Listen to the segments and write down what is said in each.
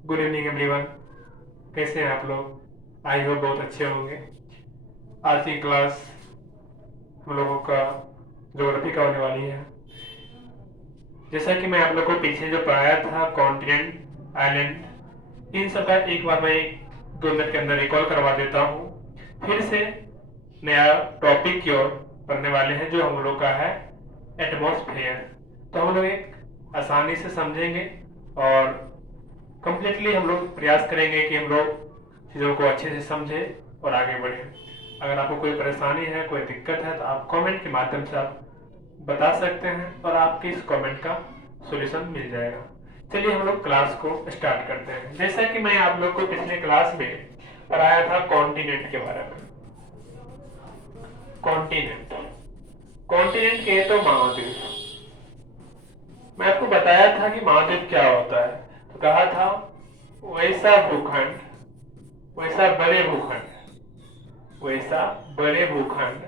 Good evening everyone. कैसे हैं आप लोग? आई होप बहुत अच्छे होंगे। आज की क्लास हम लोगों का ज्योग्राफी का होने वाली है। जैसा कि मैं आप लोगों को पीछे जो पढ़ाया था, कॉन्टिनेंट, आइलैंड, इन सब का एक बार मैं 2 मिनट के अंदर रिकॉल करवा देता हूँ। फिर से नया टॉपिक की ओर पढ़ने वाले हैं जो हम लोग का है एटमॉस्फेयर। तो हम लोग एक आसानी से समझेंगे और कंप्लीटली हम लोग प्रयास करेंगे कि हम लोग चीज़ों को अच्छे से समझें और आगे बढ़ें। अगर आपको कोई परेशानी है, कोई दिक्कत है, तो आप कमेंट के माध्यम से आप बता सकते हैं और आपके इस कमेंट का सॉल्यूशन मिल जाएगा। चलिए हम लोग क्लास को स्टार्ट करते हैं। जैसा कि मैं आप लोग को पिछले क्लास में पढ़ाया था कॉन्टिनेंट के बारे में। कॉन्टिनेंट कॉन्टिनेंट के तो महाद्वीप। मैं आपको बताया था कि महाद्वीप क्या होता है। तो कहा था वैसा भूखंड, वैसा बड़े भूखंड, वैसा बड़े भूखंड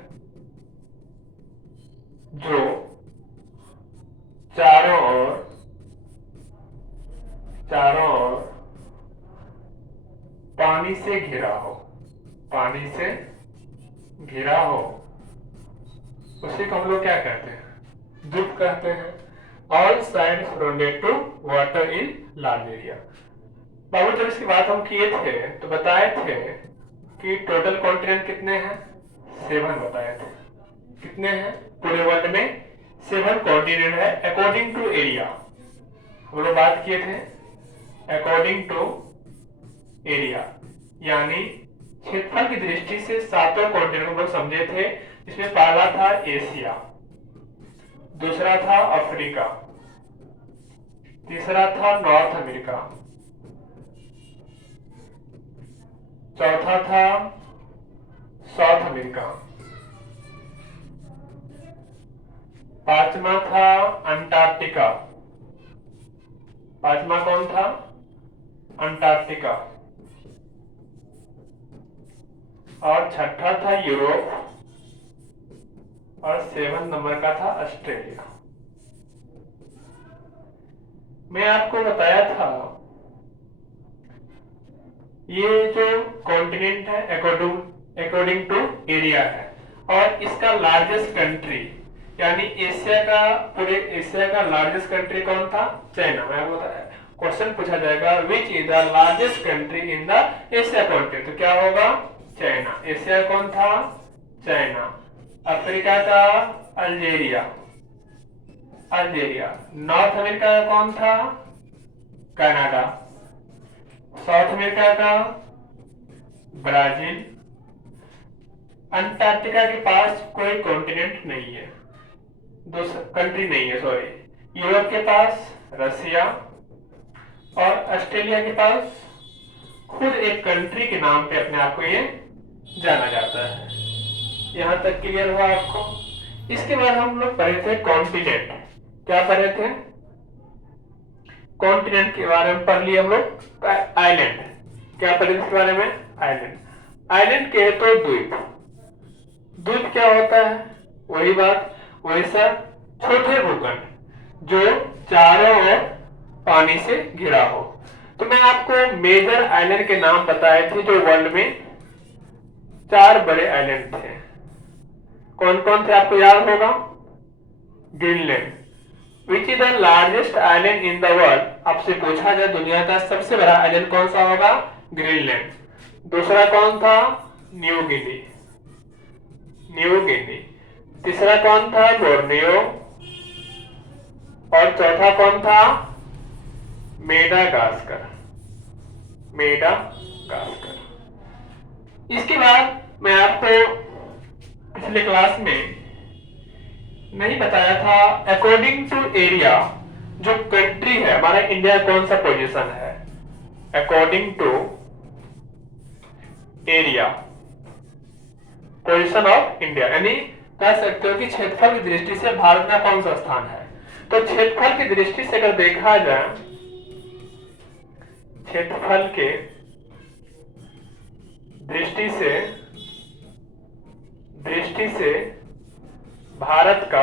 जो चारों ओर पानी से घिरा हो, पानी से घिरा हो, उसी को हम लोग क्या कहते हैं? द्वीप कहते हैं। All side surrounded to water in large area. बाबू जब इसकी बात हम किए थे तो बताए थे कि टोटल कॉन्टिनेंट कितने हैं? 7 बताए थे। कितने हैं पूरे वर्ल्ड में? 7 कॉन्टिनेंट है अकॉर्डिंग टू एरिया। हम लोग बात किए थे अकॉर्डिंग टू एरिया, यानी क्षेत्रफल की दृष्टि से 7 कॉन्टिनेंट हम लोग समझे थे। इसमें पहला था एशिया, दूसरा था अफ्रीका, तीसरा था नॉर्थ अमेरिका, चौथा था साउथ अमेरिका, पांचवा था अंटार्कटिका। पांचवा कौन था? अंटार्कटिका। और छठा था यूरोप और 7 नंबर का था ऑस्ट्रेलिया। मैं आपको बताया था ये जो कॉन्टिनेंट है अकॉर्डिंग टू एरिया है और इसका लार्जेस्ट कंट्री यानी एशिया का, पूरे एशिया का लार्जेस्ट कंट्री कौन था? चाइना। मैं आपको बताया क्वेश्चन पूछा जाएगा which is the largest country in the Asia continent, तो क्या होगा? चाइना। एशिया कौन था? चाइना। अफ्रीका का अल्जेरिया, अल्जेरिया। नॉर्थ अमेरिका का कौन था? कनाडा। साउथ अमेरिका का ब्राजील। अंटार्कटिका के पास कोई कॉन्टिनेंट नहीं है, दूसरा कंट्री नहीं है, सॉरी। यूरोप के पास रसिया और ऑस्ट्रेलिया के पास खुद एक कंट्री के नाम पे अपने आप को ये जाना जाता है। यहां तक क्लियर हुआ आपको? इसके बाद हम लोग पढ़े थे कॉन्टिनेंट। क्या पढ़े थे? कॉन्टिनेंट के बारे में पढ़ लिया हम लोग। आइलैंड क्या पढ़े इसके बारे में? आइलैंड। आइलैंड के तो द्वीप। द्वीप क्या होता है? वही बात, वैसा छोटे भूखंड जो चारों ओर पानी से घिरा हो। तो मैं आपको मेजर आइलैंड के नाम बताए थे जो वर्ल्ड में 4 बड़े आइलैंड थे। कौन कौन थे आपको याद होगा? Greenland. Which is the largest island in the world? आपसे पूछा जाए दुनिया का सबसे बड़ा आइलैंड कौन सा होगा? ग्रीनलैंड। दूसरा कौन था? New Guinea, New Guinea. तीसरा कौन था? बोर्नियो। और चौथा कौन था? Madagascar, Madagascar. इसके बाद मैं आपको पिछले क्लास में नहीं बताया था अकॉर्डिंग टू एरिया जो कंट्री है हमारा इंडिया कौन सा पोजीशन है? According to area position of India, यानी कह सकते हो कि क्षेत्रफल की दृष्टि से भारत का कौन सा स्थान है। तो क्षेत्रफल की दृष्टि से अगर देखा जाए, क्षेत्रफल के दृष्टि से भारत का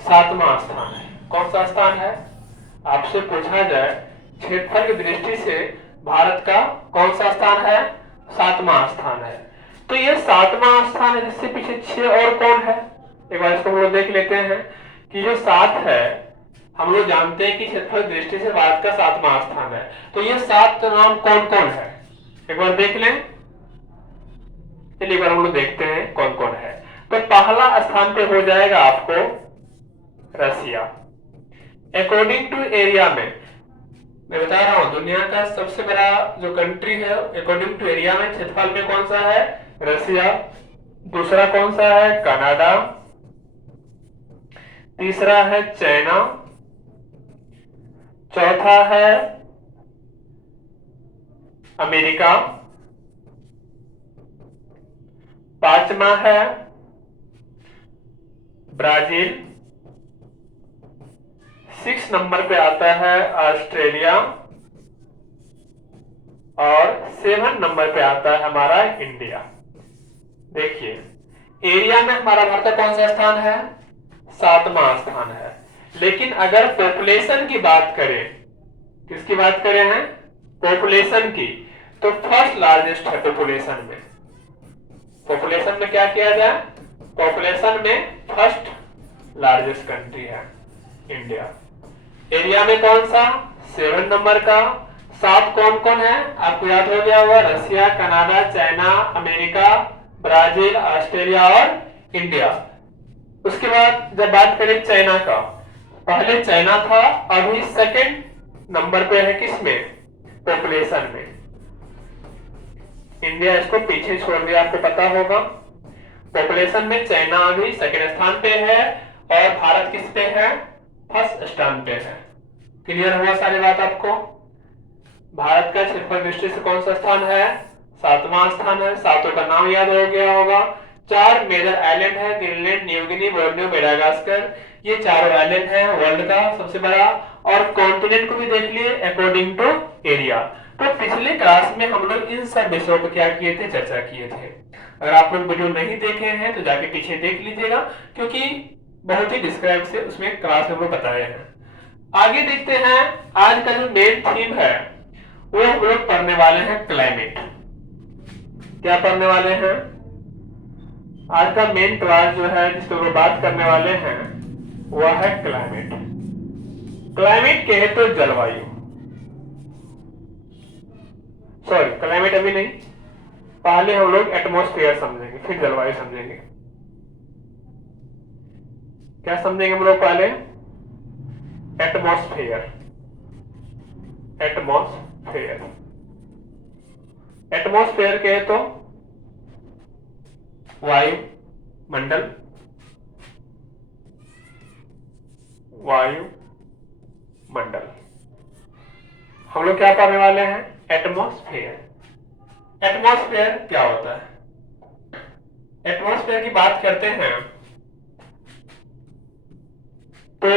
7वां स्थान है। कौन सा स्थान है? आपसे पूछा जाए क्षेत्रफल की दृष्टि से भारत का कौन सा स्थान है, 7वां स्थान है। तो ये 7वां स्थान है, जिससे पीछे 6 और कौन है, एक बार इसको हम लोग देख लेते हैं कि जो 7 है, हम लोग जानते हैं कि क्षेत्रफल की दृष्टि से भारत का 7वां स्थान है। तो ये 7 नाम कौन कौन है, एक बार देख लें। चलिए एक बार हम लोग देखते हैं कौन कौन है। तो पहला स्थान पे हो जाएगा आपको रसिया। अकॉर्डिंग टू एरिया में, मैं बता रहा हूं दुनिया का सबसे बड़ा जो कंट्री है अकॉर्डिंग टू एरिया में क्षेत्रफल में कौन सा है, रसिया। दूसरा कौन सा है, कनाडा। तीसरा है चाइना। चौथा है अमेरिका। पांचवा है ब्राजील। 6 नंबर पे आता है ऑस्ट्रेलिया। और 7 नंबर पे आता है हमारा इंडिया। देखिए एरिया में हमारा भारत का कौन सा स्थान है, 7वां स्थान है। लेकिन अगर पॉपुलेशन की बात करें, किसकी बात करें हैं, पॉपुलेशन की, तो फर्स्ट लार्जेस्ट है पॉपुलेशन में। पॉपुलेशन में क्या किया जाए, पॉपुलेशन में फर्स्ट लार्जेस्ट कंट्री है इंडिया। एरिया में कौन सा, 7 नंबर का। 7 कौन कौन है आपको याद हो गया होगा, Russia, Canada, China, America, Brazil, Australia और इंडिया। उसके बाद जब बात करें चाइना का, पहले चाइना था, अभी 2nd नंबर पे है किसमें, पॉपुलेशन में। इंडिया इसको पीछे छोड़ दिया, आपको पता होगा। पॉपुलेशन में चाइना अभी 2nd स्थान पे है और भारत किस पे है, 1st स्थान पे है। क्लियर हुआ सारी बात आपको। भारत का क्षेत्रफल दृष्टि से कौन सा स्थान है, 7वां स्थान है। 7 का नाम याद हो गया होगा। 4 मेजर आइलैंड है, Greenland, New Guinea, Borneo, Madagascar. ये 4 आइलैंड है वर्ल्ड का सबसे बड़ा। और कॉन्टिनेंट को भी देख लिए अकॉर्डिंग टू एरिया। तो पिछले क्लास में हम लोग इन सब विषयों पर क्या किए थे, चर्चा किए थे। अगर आप लोग वीडियो नहीं देखे हैं तो जाके पीछे देख लीजिएगा, क्योंकि बहुत ही डिस्क्राइब से उसमें क्लास में हम लोग बताए हैं। आगे देखते हैं, आज का जो मेन थीम है वो हम लोग पढ़ने वाले हैं क्लाइमेट। क्या पढ़ने वाले हैं, आज का मेन क्लास जो है जिस पर बात करने वाले हैं वह है क्लाइमेट। क्लाइमेट कहे तो जलवायु, सॉरी क्लाइमेट अभी नहीं, पहले हम लोग एटमॉस्फेयर समझेंगे फिर जलवायु समझेंगे। क्या समझेंगे हम लोग पहले, एटमॉस्फेयर। एटमॉस्फेयर, एटमॉस्फेयर कहे तो वायु मंडल, वायु मंडल। हम लोग क्या पढ़ने वाले हैं, एटमॉस्फेयर। एटमॉस्फेयर क्या होता है, एटमॉस्फेयर की बात करते हैं तो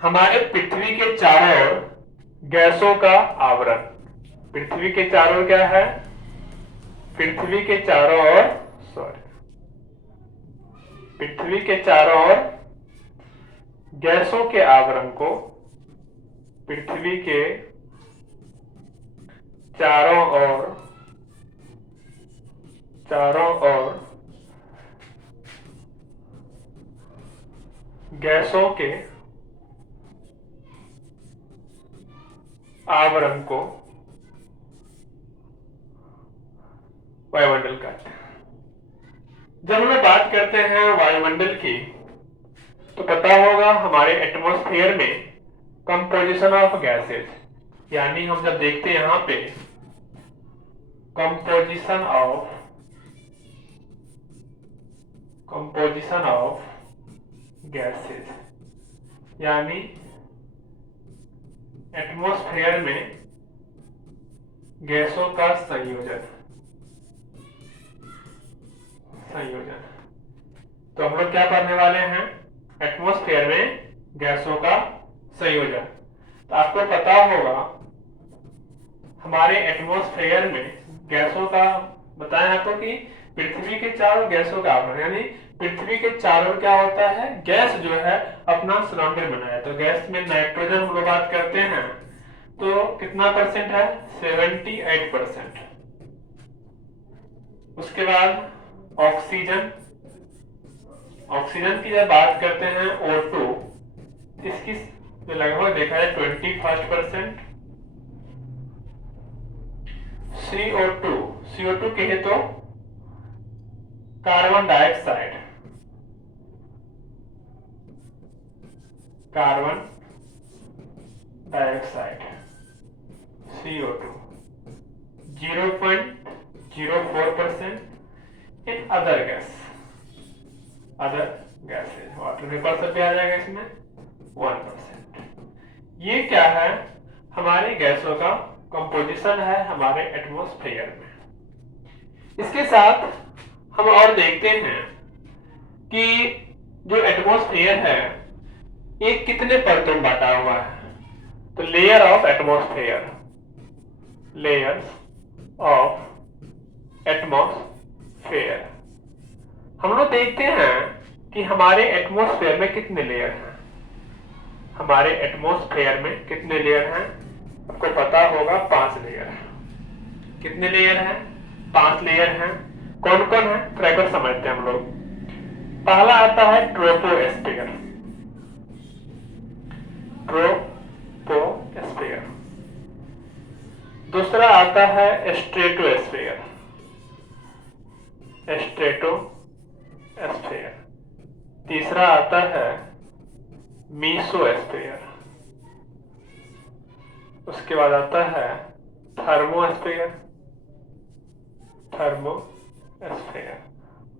हमारे पृथ्वी के चारों ओर गैसों का आवरण। पृथ्वी के चारों ओर क्या है, पृथ्वी के चारों ओर, सॉरी, पृथ्वी के चारों ओर गैसों के आवरण को, पृथ्वी के चारों ओर गैसों के आवरण को वायुमंडल कहते हैं। जब हम बात करते हैं वायुमंडल की तो पता होगा हमारे एटमॉस्फेयर में कंपोजिशन ऑफ गैसेज, यानी हम जब देखते हैं यहां पे कंपोजिशन ऑफ गैसेज, यानी एटमॉस्फेयर में गैसों का संयोजन। तो हम लोग क्या पढ़ने वाले हैं, एटमॉस्फेयर में गैसों का संयोजन। तो आपको पता होगा हमारे एटमॉस्फेयर में गैसों का, बताएं आपको कि पृथ्वी के चारों गैसों का आवरण, यानी पृथ्वी के चारों ओर क्या होता है, गैस जो है अपना सराउंडिंग बनाया। तो गैस में नाइट्रोजन हम लोग बात करते हैं तो कितना परसेंट है, 78%। उसके बाद ऑक्सीजन, ऑक्सीजन की जब बात करते हैं O2, इसकी लगभग देखा जाए 21%। CO2, CO2 कहे तो carbon dioxide, carbon dioxide CO2 0.04%। In other gas, other gases water vapour सब भी आ जाएगा इसमें 1%। ये क्या है, हमारी गैसों का कंपोजिशन है हमारे एटमॉस्फेयर में। इसके साथ हम और देखते हैं कि जो एटमॉस्फेयर है ये कितने परतों में बांटा हुआ है। तो layer of atmosphere, layers of atmosphere, हम लोग देखते हैं कि हमारे एटमॉस्फेयर में कितने लेयर हैं। हमारे एटमॉस्फेयर में कितने लेयर हैं, आपको पता होगा 5 लेयर है। कितने लेयर हैं, 5 लेयर हैं। कौन कौन है, ट्राई कर समझते हैं हम लोग। पहला आता है ट्रोपोस्फेयर, ट्रोपोस्फेयर। दूसरा आता है स्ट्रेटोस्फेयर, स्ट्रेटोस्फेयर। तीसरा आता है मीसोस्फेयर। उसके बाद आता है थर्मोस्फेयर, थर्मोस्फेयर।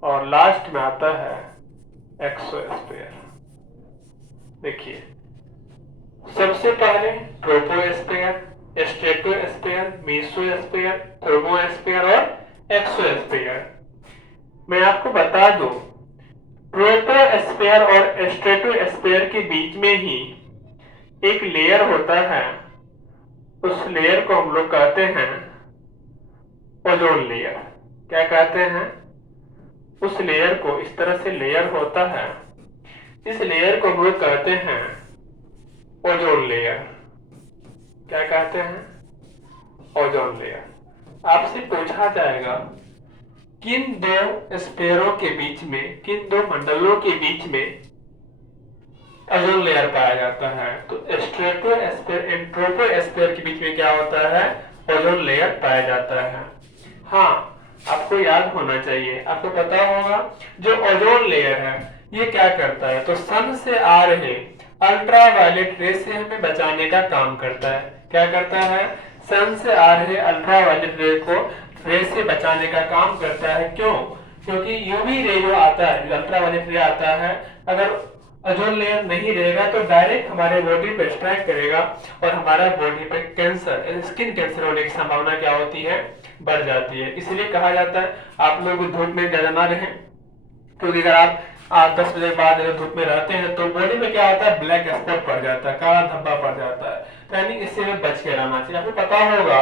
और लास्ट में आता है एक्सोस्फेयर। देखिए सबसे पहले ट्रोपोस्फेयर, स्ट्रेटोस्फेयर, मीसोस्फेयर, थर्मोस्फेयर और एक्सोस्फेयर। मैं आपको बता दूं, ट्रोपोस्फेयर और स्ट्रेटोस्फेयर के बीच में ही एक लेयर होता है। उस लेयर को हम लोग कहते हैं ओजोन लेयर। क्या कहते हैं, उस लेयर को, इस तरह से लेयर होता है, इस लेयर को हम लोग कहते हैं ओजोन लेयर। क्या कहते हैं, ओजोन लेयर। आपसे पूछा जाएगा किन दो स्फीयरों के बीच में, किन दो मंडलों के बीच में ओजोन लेयर पाया जाता है, तो स्ट्रेटोस्फीयर एंड ट्रोपोस्फीयर के बीच में क्या होता है, ओजोन लेयर पाया जाता है। हाँ, आपको याद होना चाहिए, आपको पता होगा जो ओजोन लेयर है ये क्या करता है, तो सन से आ रहे अल्ट्रावायलेट रे से हमें बचाने का काम करता है। क्या करता है, सन से आ रहे अल्ट्रावायलेट रे से बचाने का काम करता है। क्यों, क्योंकि यूवी रे जो आता है, जो अल्ट्रावायलेट रे आता है, अगर ओजोन लेयर नहीं रहेगा तो डायरेक्ट हमारे बॉडी पे स्ट्राइक करेगा और हमारा बॉडी पे कैंसर, स्किन कैंसर होने की संभावना क्या होती है, बढ़ जाती है। इसलिए कहा जाता है आप लोग धूप में ज्यादा ना रहें, क्योंकि अगर आप 10 बजे के बाद धूप में रहते हैं तो बॉडी में क्या होता है, ब्लैक स्पॉट पड़ जाता है, काला धब्बा पड़ जाता है। यानी इससे बच के रहना चाहिए। आपको पता होगा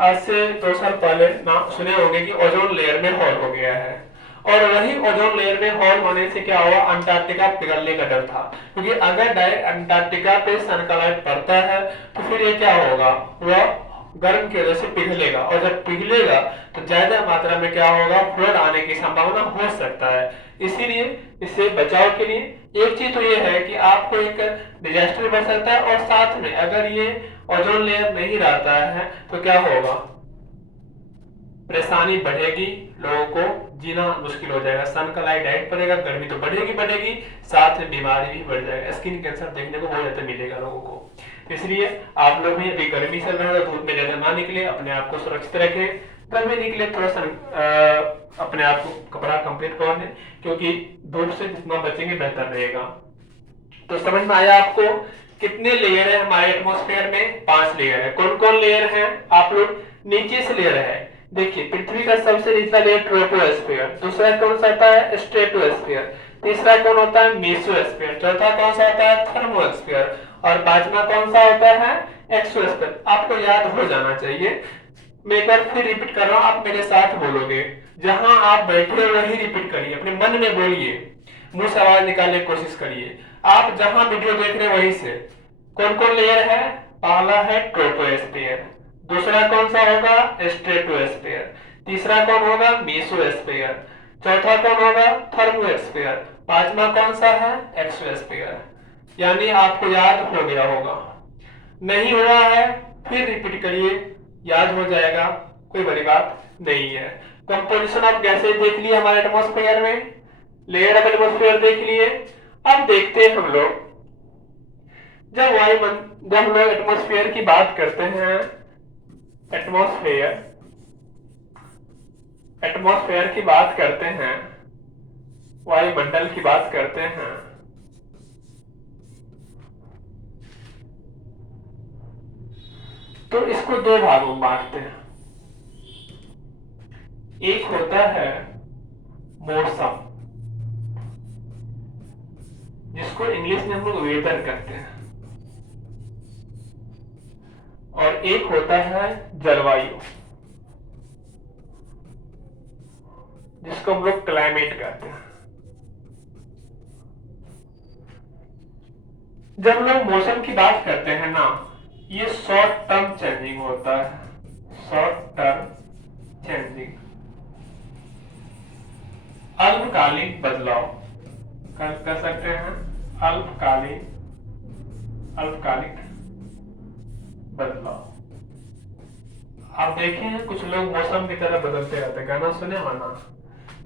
आज से 2 साल पहले ना सुने होंगे कि ओजोन लेयर में होल हो गया है, और वही ओजोन लेयर में होल होने से क्या हुआ, अंटार्कटिका पिघलने का डर था। क्योंकि अगर डायरेक्ट अंटार्कटिका पे सन का लाइट पड़ता है तो फिर ये क्या होगा, वह गर्म की वजह से पिघलेगा, और जब पिघलेगा तो ज्यादा मात्रा में क्या होगा, फ्लड आने की संभावना हो सकता है। इसीलिए इससे बचाव के लिए एक चीज तो ये है कि आपको एक डिजास्टर बढ़ सकता है, और साथ में अगर ये ओजोन लेयर नहीं रहता है तो क्या होगा, परेशानी बढ़ेगी, लोगों को जीना मुश्किल हो जाएगा। सन का लाइट डायरेक्ट पड़ेगा, गर्मी तो बढ़ेगी, साथ में बीमारी भी बढ़ जाएगा, स्किन कैंसर देखने को बहुत ज्यादा मिलेगा लोगों को। इसलिए आप लोग भी अभी गर्मी चल रहा है, धूप में ज्यादा ना निकले, अपने आप को सुरक्षित रखें। गर्मी निकले थोड़ा सा अपने आप को कपड़ा कंप्लीट कर लें, क्योंकि धूप से जितना बचेंगे बेहतर रहेगा। तो समझ में आया आपको कितने लेयर है हमारे एटमॉस्फेयर में, 5 लेयर है। कौन कौन लेयर है, आप लोग नीचे से लेयर है, देखिए पृथ्वी का सबसे निचला लेयर ट्रोपोस्फीयर, दूसरा कौन सा आता है, स्ट्रेटोस्फीयर, तीसरा कौन होता है, मेसोस्फीयर, चौथा कौन सा होता है, थर्मोस्फीयर, और पांचवा कौन सा होता है, एक्सोस्फीयर। आपको याद हो जाना चाहिए। मैं एक बार फिर रिपीट कर रहा हूं, आप मेरे साथ बोलोगे, जहां आप बैठे हो वही रिपीट करिए, अपने मन में बोलिए। मुंह से आवाज निकालने की कोशिश करिए। आप जहां वीडियो देख रहे हैं वहीं से कौन कौन लेयर है? पहला है ट्रोपोस्फेयर, दूसरा कौन सा होगा? स्ट्रेटोस्फेयर, तीसरा कौन होगा? मेसोस्फेयर, चौथा कौन होगा? थर्मोस्फेयर, पांचवा कौन सा है? एक्सोस्फेयर। यानी आपको याद हो गया होगा, नहीं हुआ है फिर रिपीट करिए, याद हो जाएगा, कोई बड़ी बात नहीं है। कंपोजिशन ऑफ गैसेज देख लिए हमारे एटमॉस्फेयर में, लेयर ऑफ एटमॉस्फेयर देख लिए। अब देखते हैं हम लोग जब जब हम लोग एटमॉस्फेयर की बात करते हैं, एटमॉस्फेयर एटमॉस्फेयर की बात करते हैं, वायुमंडल की बात करते हैं, तो इसको दो भागों में बांटते हैं। एक होता है मौसम, जिसको इंग्लिश में हम लोग वेदर कहते हैं, और एक होता है जलवायु, जिसको हम लोग क्लाइमेट कहते हैं। जब लोग मौसम की बात करते हैं ना, ये शॉर्ट टर्म चेंजिंग होता है, शॉर्ट टर्म चेंजिंग, अल्पकालीन बदलाव कह सकते हैं, अल्पकालिक बदलाव। आप देखे हैं कुछ लोग मौसम की तरह बदलते रहते हैं, गाना सुने माना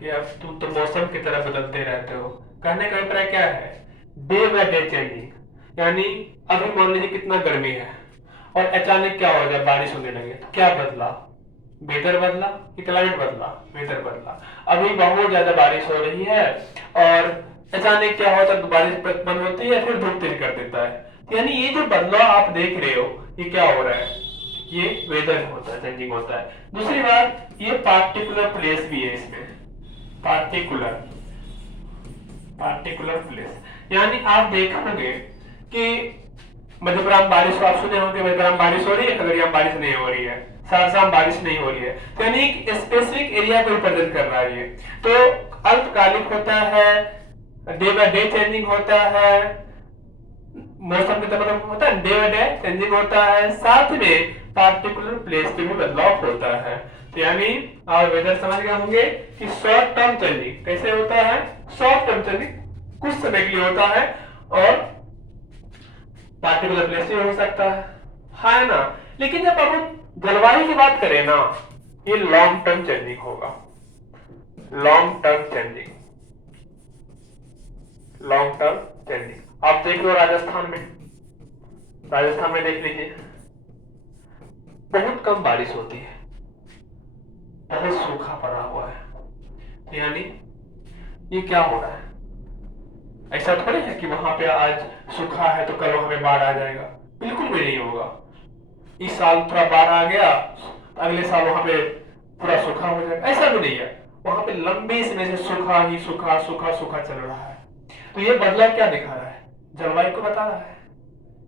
कि अब तुम तो मौसम की तरह बदलते रहते हो। कहने का अभिप्राय क्या है? डे बाय डे चेंजिंग, यानी अभी मान लीजिए कितना गर्मी है और अचानक क्या हो जाए, बारिश होने लगे, तो क्या बदला? वेदर बदला कि क्लाइमेट बदला? वेदर बदला। अभी बहुत ज्यादा बारिश हो रही है और अचानक क्या होता है, तो बारिश बंद होती है, फिर धूप तेज कर देता है। यानी ये जो बदलाव आप देख रहे हो, ये क्या हो रहा है? ये वेदर होता है, चेंजिंग होता है। दूसरी बात, ये पार्टिकुलर प्लेस भी है इसमें, पार्टिकुलर प्लेस, यानी आप देखोगे कि मध्यपुरा में बारिश हो, आप सुने होंगे मध्यपुरा में बारिश हो रही है, खगड़िया में बारिश नहीं हो रही है, सहरसा में बारिश नहीं हो रही है, तो यानी एक स्पेसिफिक एरिया को रिप्रेजेंट कर रहा है ये। तो अल्पकालिक होता है, डे बाय डे चेंजिंग होता है, मौसम के मतलब होता है डे बाय डे चेंजिंग होता है, साथ में पार्टिकुलर प्लेस पे भी बदलाव होता है। तो यानी आप वेदर समझ गए होंगे कि शॉर्ट टर्म चेंजिंग कैसे होता है? शॉर्ट टर्म चेंजिंग कुछ समय के लिए होता है और पार्टिकुलर प्लेस भी हो सकता है ना। लेकिन जब हम जलवायु की बात करें ना, ये लॉन्ग टर्म चेंजिंग होगा, long term changing, long term changing. आप देख लो राजस्थान में देख लीजिए, बहुत कम बारिश होती है, बहुत सूखा पड़ा हुआ है। यानी ये क्या हो रहा है? ऐसा थोड़ी है कि वहां पे आज सूखा है तो कल वहां पे बाढ़ आ जाएगा, बिल्कुल भी नहीं होगा। इस साल थोड़ा बाढ़ आ गया, अगले साल वहां पे पूरा सूखा हो जाएगा, ऐसा भी नहीं है। वहां पे लंबे समय से सूखा ही सूखा सूखा सूखा चल रहा है। तो ये बदलाव क्या दिखा रहा है? जलवायु को बता रहा है।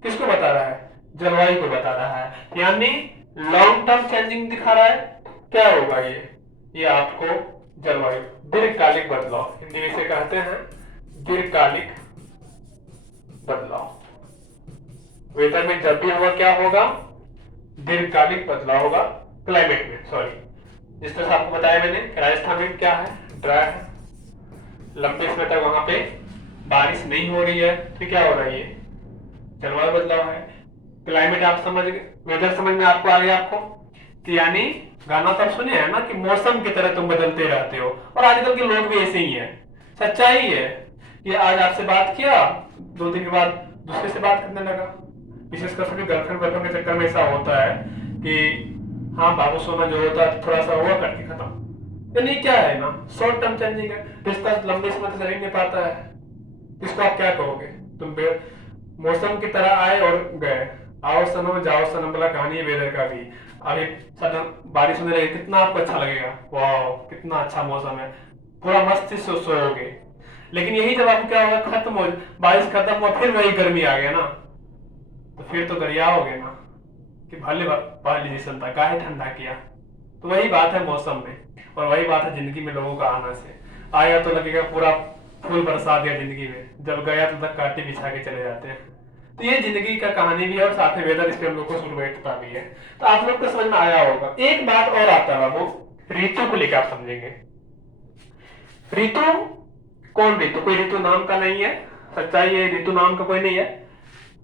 किसको बता रहा है? जलवायु को बता रहा है। यानी लॉन्ग टर्म चेंजिंग दिखा रहा है। क्या होगा ये आपको जलवायु, दीर्घकालिक बदलाव, हिंदी में से कहते हैं दीर्घकालिक बदलाव। वेदर में जब भी होगा क्या होगा? दीर्घकालिक बदलाव होगा। क्लाइमेट में, सॉरी, जिस तरह से आपको बताया मैंने, राजस्थान में क्या है? ड्राई है, लंबे समय तक वहां पे बारिश नहीं हो रही है, तो क्या हो रहा है? ये जलवायु बदलाव है। क्लाइमेट आप समझ गए, वेदर समझ में आपको आ गया आपको कि यानी गाना तब सुने है ना कि मौसम की तरह तुम बदलते रहते हो, और आजकल के लोग भी ऐसे ही है। सच्चाई है कि आज आपसे बात किया, 2 दिन के बाद दूसरे से बात करने लगा। विशेषकर सभी गर्लफ्रेंड के चक्कर में ऐसा होता है कि हाँ बाबू सोना जो होता है थोड़ा सा हुआ करके खत्म। यानी क्या है ना, शॉर्ट टर्म चेंजिंग है, रिश्ता लंबे समय तक रह नहीं पाता है। इसको आप क्या कहोगे? तुम मौसम की तरह आए और गए, आओ सनम जाओ सनम वाला कहानी है वेदर का भी। अभी सडन बारिश होने लगी, कितना आपको अच्छा लगेगा, वाह कितना अच्छा मौसम है, पूरा मस्ती से सोओगे। लेकिन यही जब आपको क्या होगा, खत्म हो, बारिश खत्म हुआ, फिर वही गर्मी आ गया ना, तो फिर तो गरियाओगे ना कि भले पहली जिसन था काहे ठंडा किया। तो वही बात है मौसम में, और वही बात है जिंदगी में लोगों का आना से। आएगा तो लगेगा पूरा फूल बरसा दिया जिंदगी में, जब गया तो तक कांटे बिछा के चले जाते हैं। तो ये जिंदगी का कहानी भी है और साथ में वेदर इस पे हम लोग को सुनवाइता भी है। तो आप लोग को समझ में आया होगा। एक बात और आता है बाबू, ऋतु को लेकर आप समझेंगे। ऋतु कौन ऋतु? कोई ऋतु नाम का नहीं है, सच्चाई है, ऋतु नाम का कोई नहीं है।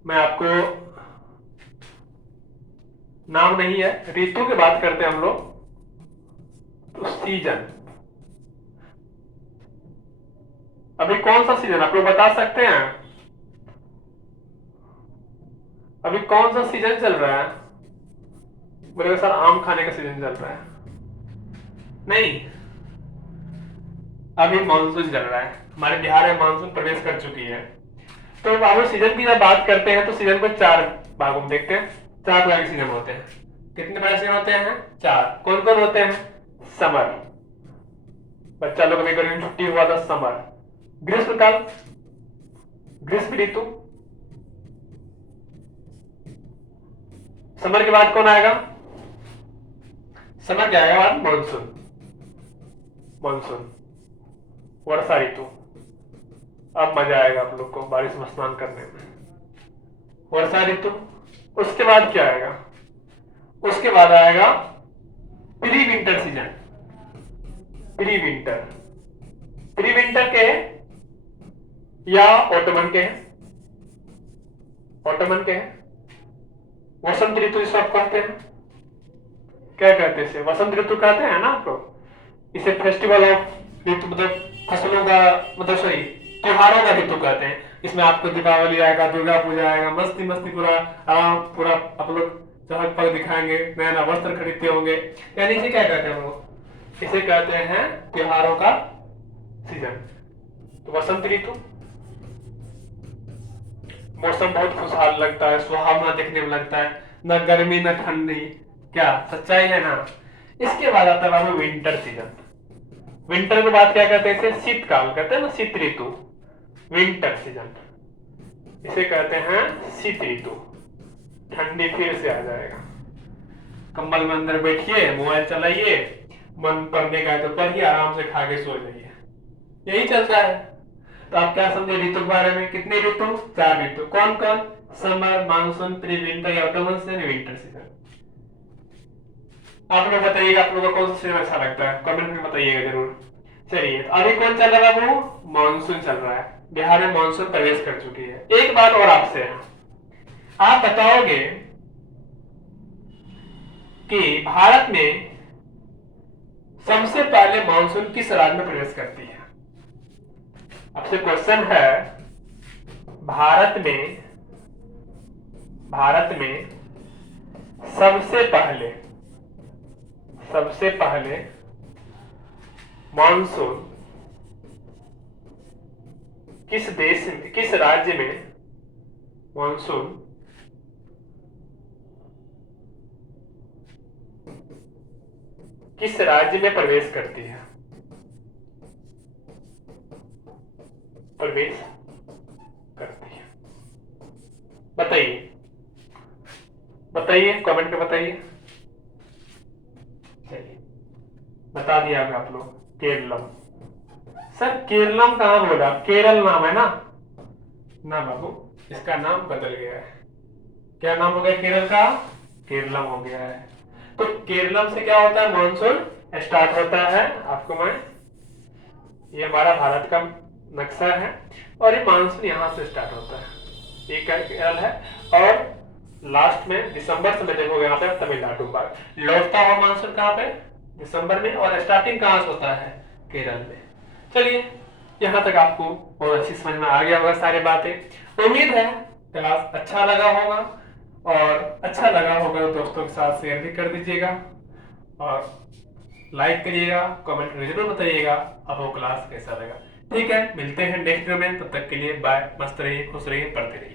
मैं आपको नाम नहीं है, ऋतु की बात करते हैं हम लोग तो सीजन। अभी कौन सा सीजन आप लोग बता सकते हैं? अभी कौन सा सीजन चल रहा है? बोले सर आम खाने का सीजन चल रहा है। नहीं, अभी मानसून चल रहा है, हमारे बिहार में मानसून प्रवेश कर चुकी है। तो बाबू सीजन की जब बात करते हैं तो सीजन को चार भागों में देखते हैं। चार प्रकार के सीजन होते हैं। कितने प्रकार सीजन होते हैं? चार। कौन कौन होते हैं? समर, बच्चा लोग अभी गर्मी छुट्टी हुआ था, समर। ग्रीष्मकाल, ग्रीष्म ऋतु। समर के बाद कौन आएगा? समर के आएगा बाद मानसून, मानसून। वर्षा ऋतु, अब मजा आएगा आप लोग को बारिश में स्नान करने में। वर्षा ऋतु। उसके बाद क्या आएगा? उसके बाद आएगा pre winter season. Pre winter, pre winter के या ऑटोमन के हैं, ऑटोमन के हैं। वसंत ऋतु जिसे आप कहते हैं, क्या कहते हैं इसे? वसंत ऋतु कहते हैं ना आप लोग। इसे फेस्टिवल ऑफ ऋतु, मतलब फसलों का, मतलब सही त्योहारों का ऋतु कहते हैं। इसमें आपको दीपावली आएगा, दुर्गा पूजा आएगा, मस्ती मस्ती पूरा पूरा आप लोग चहक पग दिखाएंगे, नया नया वस्त्र खरीदते होंगे। यानी इसे क्या कहते हैं हम लोग? इसे कहते हैं त्योहारों का सीजन। तो वसंत ऋतु, मौसम बहुत खुशहाल लगता है, सुहावना देखने में लगता है, न गर्मी न ठंडी। क्या सच्चाई है ना? इसके बाद आता है विंटर सीजन। विंटर के बाद क्या कहते हैं? इसे शीतकाल कहते हैं ना, शीत ऋतु। विंटर सीजन इसे कहते हैं शीत ऋतु। ठंडी फिर से आ जाएगा, कंबल में अंदर बैठिए, मोबाइल चलाइए, मन पढ़ने का तो पढ़िए, आराम से खा के सो जाइए, यही चलता है। तो आप क्या समझे ऋतु के बारे में? कितने ऋतु? चार ऋतु। कौन कौन? समर, मानसून, प्री विंटर या ऑटोमन सीजन, विंटर सीजन। आप लोग बताइएगा आप लोगों को कौन सा सीजन अच्छा लगता है, कमेंट में बताइएगा जरूर। चलिए अभी कौन चल रहा है? वो मानसून चल रहा है, बिहार में मानसून प्रवेश कर चुकी है। एक बात और आपसे है, आप बताओगे कि भारत में सबसे पहले मानसून किस राज्य में प्रवेश करती है? आपसे क्वेश्चन है, भारत में सबसे पहले मानसून किस देश में, किस राज्य में मानसून किस राज्य में प्रवेश करती है? प्रवेश करती है, बताइए बताइए, कमेंट में बताइए। चलिए बता दिया आप लोग, केरलम। सर केरलम कहां बोला? केरल नाम है ना? ना बाबू, इसका नाम बदल गया है। क्या नाम हो गया केरल का? केरलम हो गया है। तो केरलम से क्या होता है? मानसून स्टार्ट होता है। आपको मैं, ये हमारा भारत का नक्शा है और ये मानसून यहां से स्टार्ट होता है, ये केरल है। और लास्ट में दिसंबर से देखोगे यहाँ पे तमिलनाडु पर लौटता हुआ मानसून कहाँ पे? दिसंबर में। और स्टार्टिंग कहाँ से होता है? केरल में। चलिए यहाँ तक आपको बहुत अच्छी समझ में आ गया होगा सारी बातें। उम्मीद है क्लास अच्छा लगा होगा, और अच्छा लगा होगा तो दोस्तों के साथ शेयर भी कर दीजिएगा और लाइक करिएगा, कमेंट में जरूर बताइएगा आपको क्लास कैसा लगा। ठीक है, मिलते हैं नेक्स्ट वीडियो में, तब तक के लिए बाय। मस्त रहिए, खुश रहिए, पढ़ते रहिए।